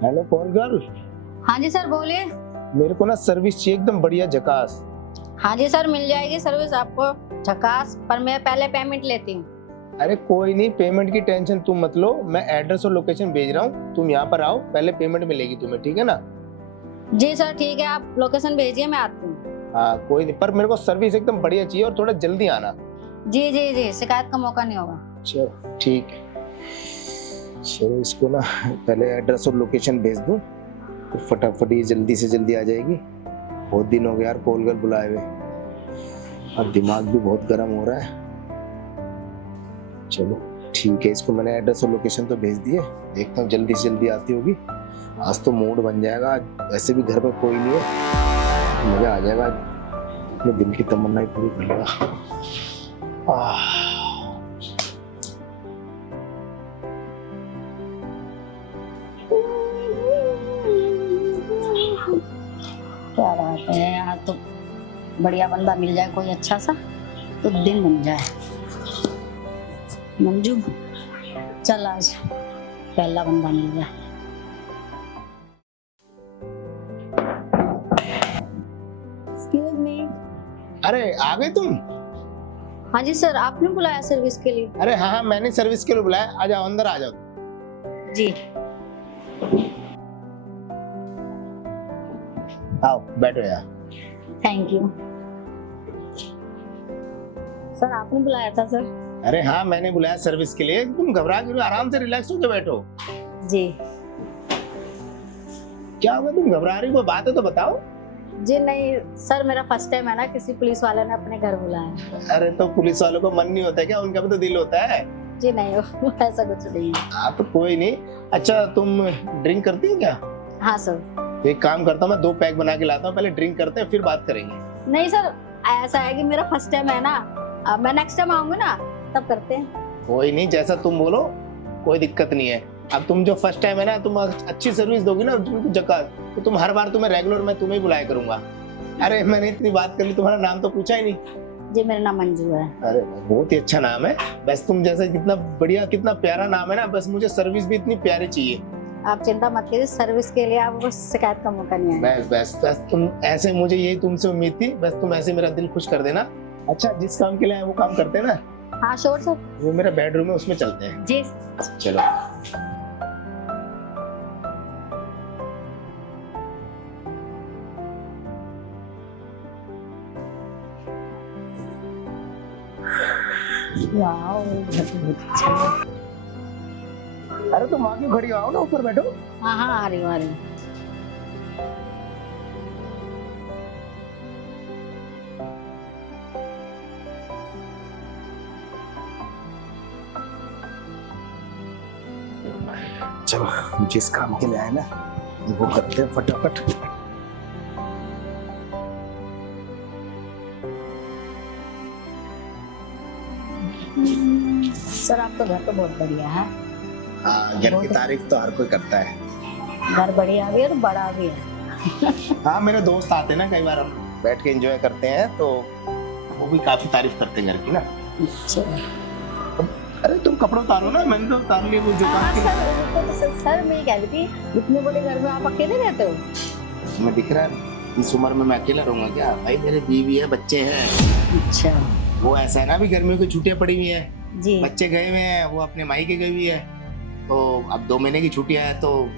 Hello call girl. हाँ जी sir बोलिए। मेरे को ना सर्विस चाहिए एकदम बढ़िया झकास। हाँ जी सर मिल जाएगी सर्विस आपको झकास, पर मैं पहले पेमेंट लेती हूँ। अरे कोई नहीं, पेमेंट की टेंशन तुम मत लो, मैं एड्रेस और लोकेशन भेज रहा हूँ, तुम यहाँ पर आओ, पहले पेमेंट मिलेगी तुम्हें, ठीक है ना? जी सर ठीक है, आप लोकेशन भेजिए मैं आती हूँ। हाँ कोई नहीं, पर मेरे को सर्विस एकदम बढ़िया चाहिए और थोड़ा जल्दी आना। जी जी जी, शिकायत का मौका नहीं होगा। चलो ठीक है, चलो इसको ना पहले एड्रेस और लोकेशन भेज दूँ तो फटाफट ये जल्दी से जल्दी आ जाएगी। बहुत दिन हो गया यार कॉल गर्ल बुलाए हुए, और दिमाग भी बहुत गर्म हो रहा है। चलो ठीक है, इसको मैंने एड्रेस और लोकेशन तो भेज दिए, देखता हूँ जल्दी से जल्दी आती होगी। आज तो मूड बन जाएगा, वैसे भी घर में कोई नहीं है, मजा आ जाएगा, अपने दिल की तमन्ना पूरी कर लूंगा। क्या बात है, आज तो बढ़िया बंदा मिल जाए कोई अच्छा सा तो दिन बन जाए। मंजू चल आज पहला बंदा मिल जाए। Excuse me. अरे आ गए तुम? हाँ जी सर, आपने बुलाया सर्विस के लिए? अरे हाँ हाँ, मैंने सर्विस के लिए बुलाया, आ जाओ अंदर आ जाओ। जी आओ बैठो यार। Thank you. सर आपने बुलाया था सर? अरे हाँ मैंने बुलाया सर्विस के लिए, तुम घबरा क्यों, आराम से रिलैक्स होकर बैठो। जी क्या हुआ, तुम घबरा रही हो, कोई बात है तो बताओ। जी नहीं सर, मेरा फर्स्ट टाइम है ना, किसी पुलिस वाले ने अपने घर बुलाया। अरे तो पुलिस वालों को मन नहीं होता क्या, उनका भी तो दिल होता है। जी नहीं ऐसा कुछ नहीं है। हाँ तो कोई नहीं। अच्छा तुम ड्रिंक करती हो क्या? हाँ सर। एक काम करता हूँ, मैं 2 पैक बना के लाता हूँ, पहले ड्रिंक करते हैं फिर बात करेंगे। नहीं सर, ऐसा है कि मेरा फर्स्ट टाइम है ना, अब मैं नेक्स्ट टाइम आऊंगी ना तब करते हैं। कोई नहीं, जैसा तुम बोलो, कोई दिक्कत नहीं है। अब तुम जो फर्स्ट टाइम है ना, तुम अच्छी सर्विस दोगी ना जगह, तो तुम हर बार तुम्हें रेगुलर मैं तुम्हें ही बुलाया करूंगा। अरे मैंने इतनी बात कर ली, तुम्हारा नाम तो पूछा ही नहीं। जी मेरा नाम मंजू है। अरे बहुत ही अच्छा नाम है, बस तुम जैसे कितना बढ़िया कितना प्यारा नाम है ना, बस मुझे सर्विस भी इतनी प्यारी चाहिए। आप चिंता मत कीजिए, सर्विस के लिए आपको शिकायत का मौका नहीं आएगा। बस तुम ऐसे, मुझे यही तुमसे उम्मीद थी, बस तुम ऐसे मेरा दिल खुश कर देना। अच्छा जिस काम के लिए आए वो काम करते हैं ना? हाँ श्योर सर। वो मेरा बेडरूम है, उसमें चलते हैं। जी चलो। वाओ, बहुत अच्छा है। अरे तुम आगे खड़ी आओ ना, ऊपर बैठो। हाँ हाँ आ रही हूँ आ रही हूँ। चलो जिस काम के लिए आए ना वो करते हैं फटाफट। सर आपका घर तो बहुत बढ़िया है। घर की तारीफ तो हर कोई करता है। घर बढ़िया भी है और बड़ा भी है। हाँ मेरे दोस्त आते हैं ना, कई बार हम बैठ के एंजॉय करते हैं तो वो भी काफी तारीफ करते हैं घर की ना। अच्छा। अरे तुम कपड़े उतारो ना, मैंने तो उतार लिए कुछ जो काम के। सर मैं ये कह रही थी, इतने बड़े घर में आप अकेले रहते हो? तुम्हें दिख रहा है इस उम्र में मैं अकेला रहूंगा क्या? भाई मेरे बीवी है, बच्चे हैं। अच्छा। वो ऐसा है ना, अभी गर्मियों की छुट्टियां पड़ी हुई है, जी बच्चे गए हुए हैं, वो अपने मायके गई हुई है, तो अब 2 महीने की छुट्टियां हैं, तो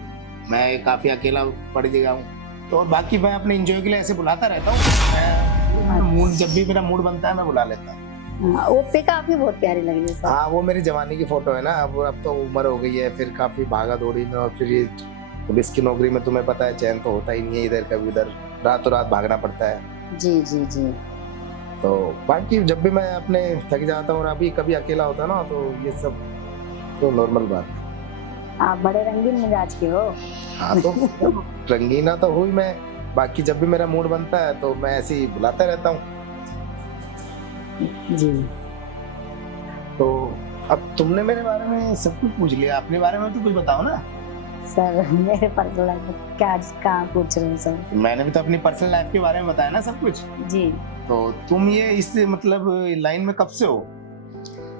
मैं काफी अकेला पड़ गया हूँ। तो बाकी मैं अपने एंजॉय के लिए ऐसे बुलाता रहता हूँ, मूड जब भी मेरा मूड बनता है मैं बुला लेता हूँ। वो पिक काफी बहुत प्यारी लग रही है सर। हाँ वो मेरी जवानी की फोटो है ना, अब तो उम्र हो गई है, फिर काफी भागा दौड़ी में, और फिर ये पुलिस की नौकरी में तुम्हें पता है चैन तो होता ही नहीं है, इधर कभी उधर रातों रात भागना पड़ता है। जी जी जी। तो बाकी जब भी मैं अपने थक जाता हूँ और अभी कभी अकेला होता ना, तो ये सब तो नॉर्मल बात है। आप बड़े रंगीन मिजाज के हो। हाँ तो रंगीना तो हुई मैं, बाकी जब भी मेरा मूड बनता है तो मैं ऐसे ही बुलाता रहता हूँ। जी तो अब तुमने मेरे बारे में सब कुछ पूछ लिया, अपने बारे में तो कुछ बताओ ना। सर मेरे पर्सनल लाइफ क्या कहाँ पूछ रहे हो सर? मैंने भी तो अपनी पर्सनल लाइफ के बारे में बताया ना सब कुछ। जी। तो तुम ये इस मतलब लाइन में कब से हो?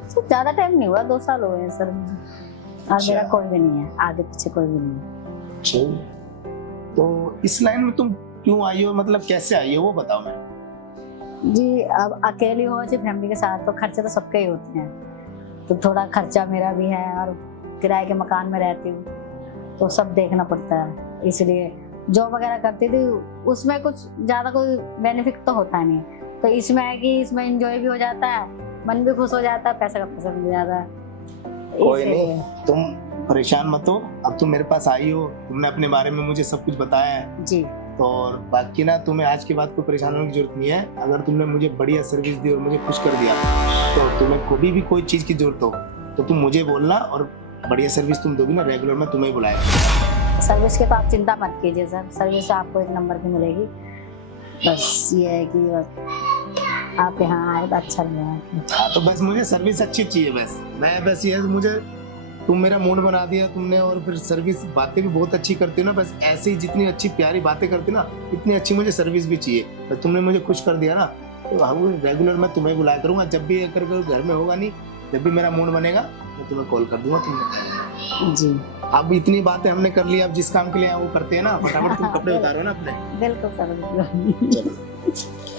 सर ज्यादा टाइम नहीं हुआ, 2 साल हुए हैं सर। और अच्छा। मेरा कोई भी नहीं है, आगे पीछे कोई भी नहीं है। अच्छा, तो इस लाइन में तुम क्यों आई हो, मतलब कैसे आई हो वो बताओ। मैं जी अब अकेली हो जी फैमिली के साथ तो खर्चे तो सबके ही होते हैं, तो थोड़ा खर्चा मेरा भी है और किराए के मकान में रहती हूँ तो सब देखना पड़ता है, इसलिए जॉब वगैरह करती थी उसमें कुछ ज़्यादा कोई बेनिफिट तो होता नहीं, तो इसमें है कि इसमें एंजॉय भी हो जाता है, मन भी खुश हो जाता है, पैसे का पैसा मिल जाता है। कोई नहीं, इसलिए तुम परेशान मत हो, अब तुम मेरे पास आई हो, तुमने अपने बारे में मुझे सब कुछ बताया है, जी तो और बाकी ना तुम्हें आज के बाद कोई परेशान होने की जरूरत नहीं है। अगर तुमने मुझे बढ़िया सर्विस दी और मुझे खुश कर दिया तो तुम्हें कभी भी कोई चीज़ की जरूरत हो तो तुम मुझे बोलना और बढ़िया सर्विस तुम दोगी ना, रेगुलर में तुम्हें बुलाएगा। सर्विस के तो आप चिंता मत कीजिए सर, सर्विस आपको एक नंबर की मिलेगी, बस ये है कि बस आप यहाँ आए तो अच्छा लगेगा। हाँ तो बस मुझे सर्विस अच्छी चाहिए, बस ये है, मुझे तुम मेरा मूड बना दिया तुमने, और फिर सर्विस बातें भी बहुत अच्छी करती हो ना, बस ऐसे ही जितनी अच्छी प्यारी बातें करती ना इतनी अच्छी मुझे सर्विस भी चाहिए। बस तुमने मुझे खुश कर दिया ना तो हम रेगुलर मैं तुम्हें बुलाया करूंगा, जब भी अगर कोई घर में होगा नहीं, जब भी मेरा मूड बनेगा मैं तुम्हें कॉल कर दूंगा, तुम जी अब इतनी बातें हमने कर ली, अब जिस काम के लिए वो करते हैं ना, फटाफट तुम कपड़े उतारो ना अपने। बिल्कुल सर, बिल्कुल। चलो।